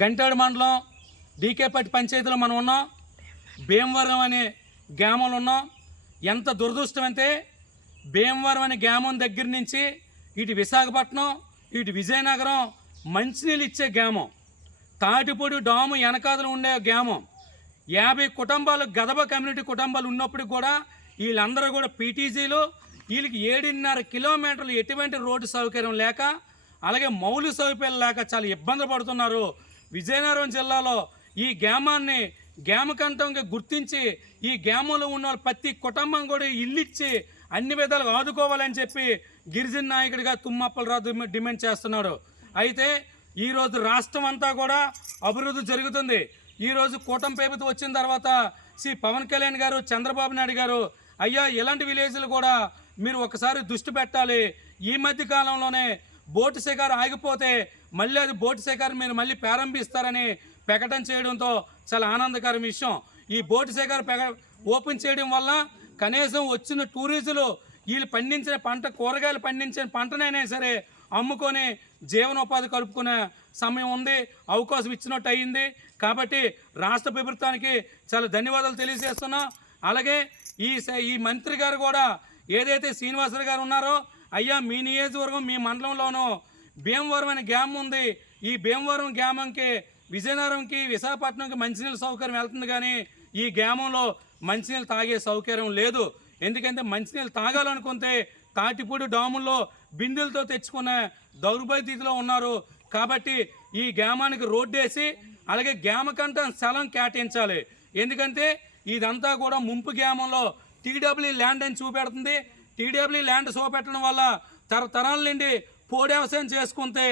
గంటాడు మండలం డీకేపట్టి పంచాయతీలో మనం ఉన్నాం. భీమవరం అనే గ్రామంలో ఉన్నాం. ఎంత దురదృష్టం అంటే భీమవరం అనే గ్రామం దగ్గర నుంచి ఇటు విశాఖపట్నం, ఇటు విజయనగరం మంచినీళ్ళు ఇచ్చే గ్రామం, తాటిపూడి డాము వెనకాదలు ఉండే గ్రామం. 50 కుటుంబాలు గదబ కమ్యూనిటీ కుటుంబాలు ఉన్నప్పటికి కూడా వీళ్ళందరూ కూడా పీటీసీలు. వీళ్ళకి 7.5 కిలోమీటర్లు ఎటువంటి రోడ్డు సౌకర్యం లేక, అలాగే మౌలిక సౌకర్యాలు లేక చాలా ఇబ్బందులు పడుతున్నారు. విజయనగరం జిల్లాలో ఈ గ్రామాన్ని గ్రామకంఠంగా గుర్తించి ఈ గ్రామంలో ఉన్న ప్రతి కుటుంబం కూడా ఇల్లు ఇచ్చి అన్ని విధాలుగా ఆదుకోవాలని చెప్పి గిరిజన నాయకుడిగా తుమ్మప్పలరాజు డిమాండ్ చేస్తున్నాడు. అయితే ఈరోజు రాష్ట్రం అంతా కూడా అభివృద్ధి జరుగుతుంది. ఈరోజు కూటమి ప్రభుత్వం వచ్చిన తర్వాత శ్రీ పవన్ కళ్యాణ్ గారు, చంద్రబాబు నాయుడు గారు, అయ్యా ఇలాంటి విలేజ్లు కూడా మీరు ఒకసారి దృష్టి పెట్టాలి. ఈ మధ్య కాలంలోనే బోటు శికారు ఆగిపోతే మళ్ళీ అది బోటు శికారు మీరు మళ్ళీ ప్రారంభిస్తారని ప్రకటన చేయడంతో చాలా ఆనందకరం విషయం. ఈ బోటు శికారు ఓపెన్ చేయడం వల్ల కనీసం వచ్చిన టూరిస్టులు వీళ్ళు పండించిన పంట, కూరగాయలు పండించిన పంటనైనా సరే అమ్ముకొని జీవనోపాధి కలుపుకునే సమయం ఉంది, అవకాశం ఇచ్చినట్టు అయ్యింది. కాబట్టి రాష్ట్ర ప్రభుత్వానికి చాలా ధన్యవాదాలు తెలియజేస్తున్నాం. అలాగే ఈ మంత్రి గారు కూడా ఏదైతే శ్రీనివాసరావు గారు ఉన్నారో, అయ్యా మీ నియోజకవర్గం మీ మండలంలోనూ భీమవరం అనే గ్రామం ఉంది. ఈ భీమవరం గ్రామంకి విజయనగరంకి విశాఖపట్నంకి మంచినీళ్ళ సౌకర్యం వెళ్తుంది, కానీ ఈ గ్రామంలో మంచినీళ్ళు తాగే సౌకర్యం లేదు. ఎందుకంటే మంచినీళ్ళు తాగాలనుకుంటే తాటిపూడి డాముల్లో బిందెలతో తెచ్చుకునే దౌర్భాగ్యతలో ఉన్నారు. కాబట్టి ఈ గ్రామానికి రోడ్డు వేసి అలాగే గ్రామకంట స్థలం కేటాయించాలి. ఎందుకంటే ఇదంతా కూడా ముంపు గ్రామంలో టీడబ్ల్యూ ల్యాండ్ అని చూపెడుతుంది. టీడబ్ల్యూ ల్యాండ్ చూపెట్టడం వల్ల తరతరాల నుండి పోడు వ్యవసాయం చేసుకుంటే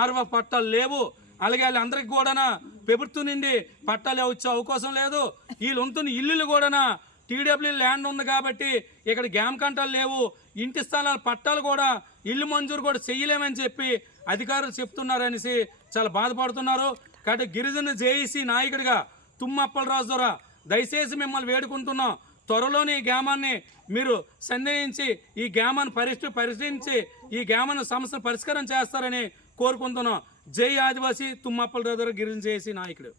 ఆర్వ పట్టాలు లేవు. అలాగే వాళ్ళందరికీ కూడా ప్రభుత్వం నుండి పట్టాలు వచ్చే అవకాశం లేదు. వీళ్ళు ఉంటున్న ఇల్లులు కూడా టీడబ్ల్యూ ల్యాండ్ ఉంది కాబట్టి ఇక్కడ గ్యామ్ కంటాలు లేవు. ఇంటి స్థలాల పట్టాలు కూడా ఇల్లు మంజూరు కూడా చేయలేమని చెప్పి అధికారులు చెప్తున్నారనేసి చాలా బాధపడుతున్నారు. కాబట్టి గిరిజన జేఈసీ నాయకుడిగా తుమ్మప్పలరాజు ద్వారా దయచేసి మిమ్మల్ని వేడుకుంటున్నాం, త్వరలోనే ఈ గ్రామాన్ని మీరు సందేహించి ఈ గ్రామాన్ని పరిశీలించి ఈ గ్రామాన్ని సమస్యను పరిష్కారం చేస్తారని కోరుకుంటున్నాం. జై ఆదివాసీ తుమ్మప్పలరాజు గిరిజన జేఈసీ నాయకుడు.